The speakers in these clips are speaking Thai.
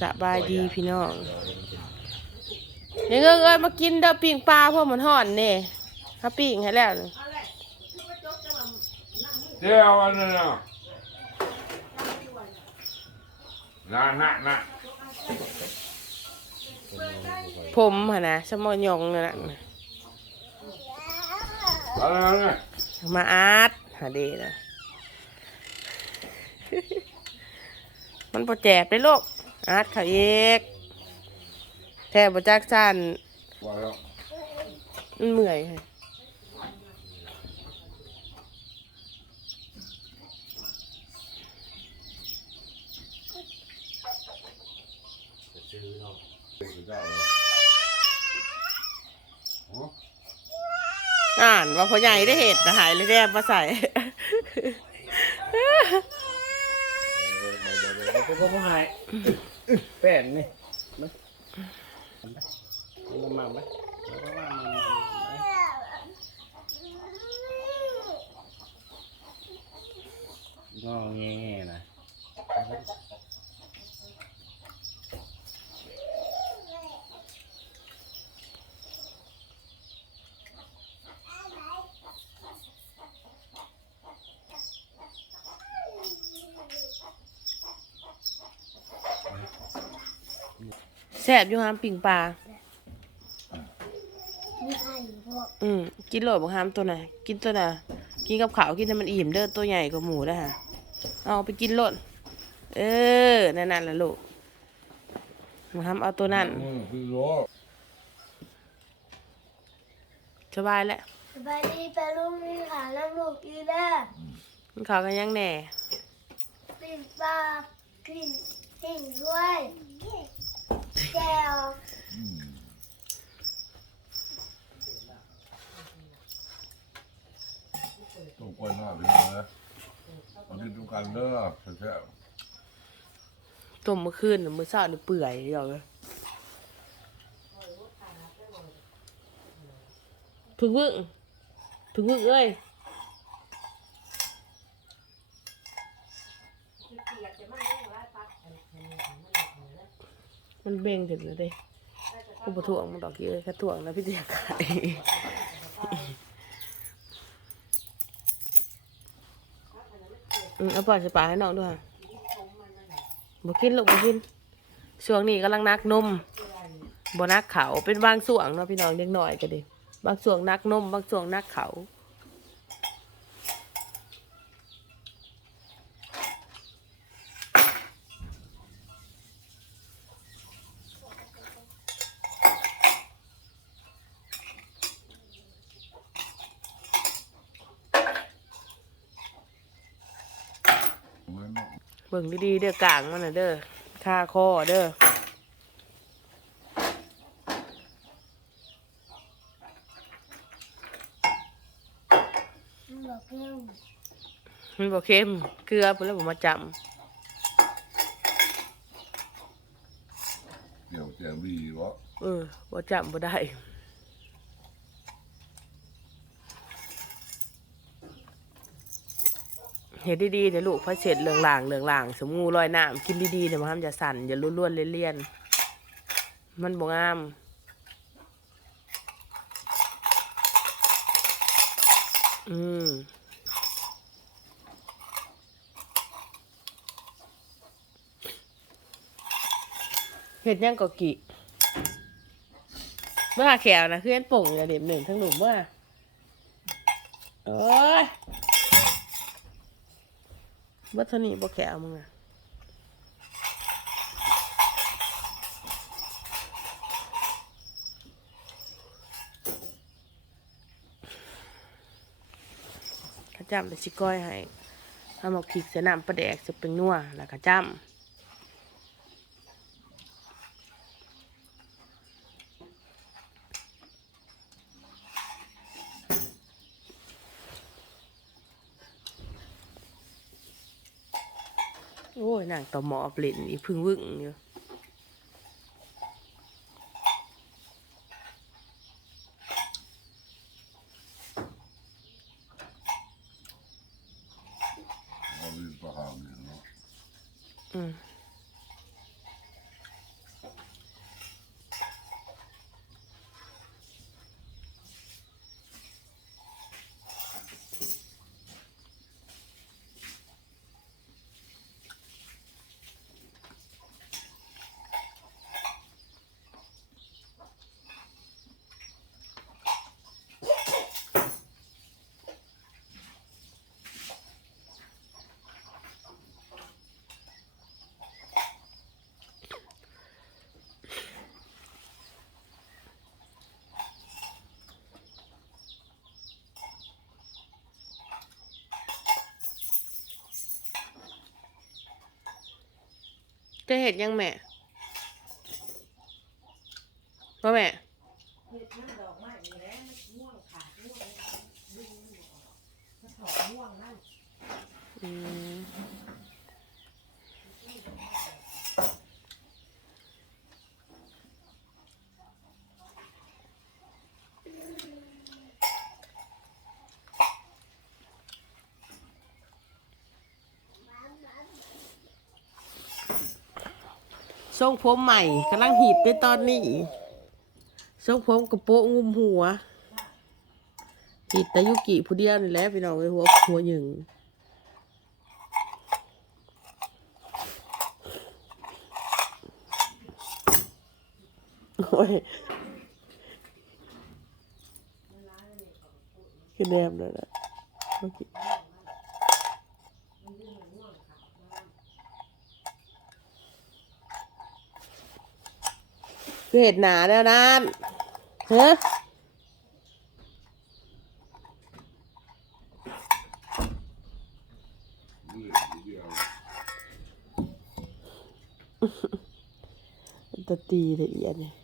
สบายดีพี่น้องเดี๋ยวเอ้ยมากินเด้อปิ้งปลาเพราะมันห่อนเน่ถ้าปิ้งให้แล้วนี่เดี๋ยวอันนั้นน่ะน่ะน่ะน่ะผมหะนะสมอยองนั่นน่ะอะไรนะมาอาร์ตหาเดนะมันโปรแจกได้ลูก อาร์ตเขาเอกแทบประจักสั้นว่าแล้วมันเมื่อยค่ะสุดยอดเลยโอ้อ่านว่าพ่อใหญ่ได้เห็ดนะหายเลยแนบมาใส่ก็ก็บ่หาย แป้นนี่มันมันมาไหมแล้วก็ว่ามันงอแงนะ แซ่บอยู่หามปิ่งปลา มีไข่พวกอืมกินโหลดบังหามตัวไหนกินตัวไหนกินกับขาวกินให้มันอิ่มเด้อตัวใหญ่กว่าหมูได้อฮะเอาไปกินโหลดเออนั่นนั่นแหละลูกบังหามเอาตัวนั่นอืมคือโลสบายแล้วสบายดีไปลุงมีขาน้ำลูกอีแม่มันขาวกันยังแหน่ ปิ่นปลากินหิ่งด้วย แก้วต้องกวนหน้าพี่น้องนะเอากินทุกกันเด้อแซ่บต้มเมื่อคืนน่ะมื้อเช้านี่เปื่อยเดี๋ยวเลยพึ่งวึ่งพึ่งวึ่งเอ้ย มันเบ่งถึงแล้วเด้กูบ่ถ่วงมันดอกกี้เอ้ยแค่ถ่วงแล้วพี่เดียขายอืมเอาปล่อยสปาให้น้องด้วยบ่กินลูกบ่กินช่วงนี้กำลังนักนมบ่นักเขาเป็นบางส่วงเนาะพี่น้องเด็กน้อยก็ดิบางส่วงนักนมบางส่วงนักเขาเบิ่งดีๆเด้อกลางมันน่ะเด้อค่าคอเด้อมันบอกเพิ่มมันบ่เค็มเกลือเพิ่นแล้วบ่มาจำเดี๋ยวแจงบีวะเออบ่จำบ่ได้ เฮ็ดดีๆเดี๋ยวลูกพอเสร็จเรืองล่างเรืองล่างสมงูลอยน้ำกินดีๆเดี๋ยวมันจะสั่นอย่าล้วนๆเลี่ยนๆมันบ่งามอืมเฮ็ดหยังก็กิเมื่อแขวนะเคือนป่งอยู่นะเด็บหนึ่งทั้งหนุ่มเมื่อโอ้ย เมื่อเท่านี้บ่แขวมึงอะขจำแต่ชิก้อยให้ทำเอาพริกใส่น้ำประแดกจะเป็นนัวแล้วก็จำ โอ้ยนางต่อหมอเปลี่ยนอีพึ่งวึ่งอยู่เอาบีประหารเนี่ยเนาะอืม จะเห็ดยังแม่พ่อแม่ เห็ดน้ำดอกไม้นี่แหละมันม่วงขาดม่วงดึงมันออกมันถอดม่วงนั่น อืม ทรงผมใหม่กำลังหิดในตอนนี้ทรงผมกระโปะงุมหัวหิดแต่ยุกิผู้เดียวนี่แหละพี่น้องไอ้หัวหัวหยึงโอ้ยคือแนมเลยนะโอเค คือเห็ดหนาแล้วนะเฮ้เหลือทีเดียวตะตีละเอียดเนี่ย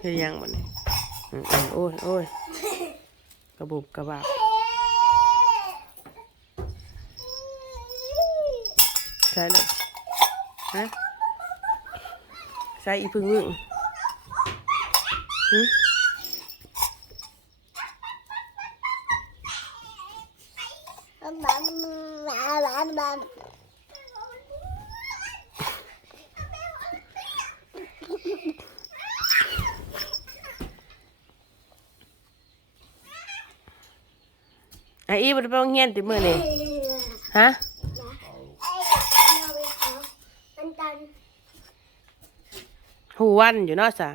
เฮ็ดยังมันนี่อืมอืมโอ้ยโอ้ยกระบุบกระบาบใช่เลยฮะใช่อีพึ่งวึ่งหึ ไอ้อีบ่ได้ไปโรงเรียนติมื้อนี่ฮะหูวันอยู่เนาะสะ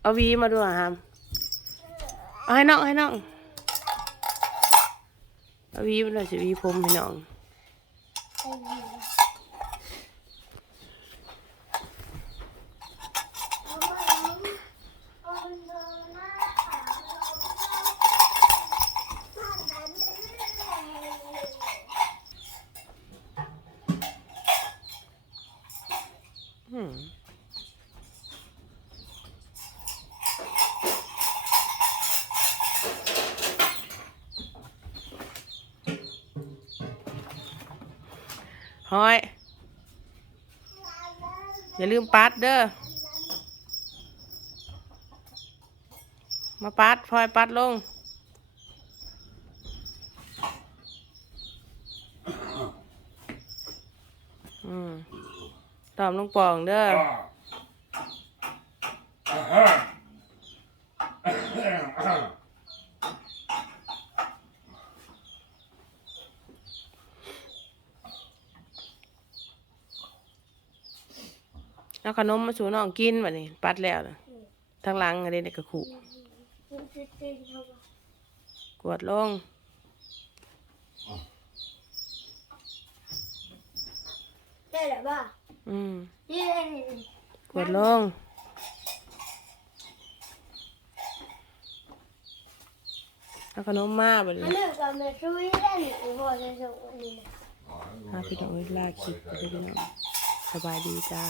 เอาวีมาดูอะฮามเอาให้น้องให้น้องเอาวีมาหน่อยสิวีผมให้น้อง อืม หอย อย่าลืมปัดเด้อ มาปัดพลอยปัดลง อืมตอมลงปองเด้อ เอาขนมมาสู่น้องกินบัดนี้ ปัดแล้วนะทั้งหลังอะไรเนี่ยกระขู่กวดลงได้หรือเปล่าอืมนี่กวดลงเอาขนมมาบัดอันนี้นี้ก็ไม่ช่วยได้หนูพอจะส่งอันนี้นะพาพี่น้องเวลาคลิปไปเด้อพี่น้องสบายดีจ้า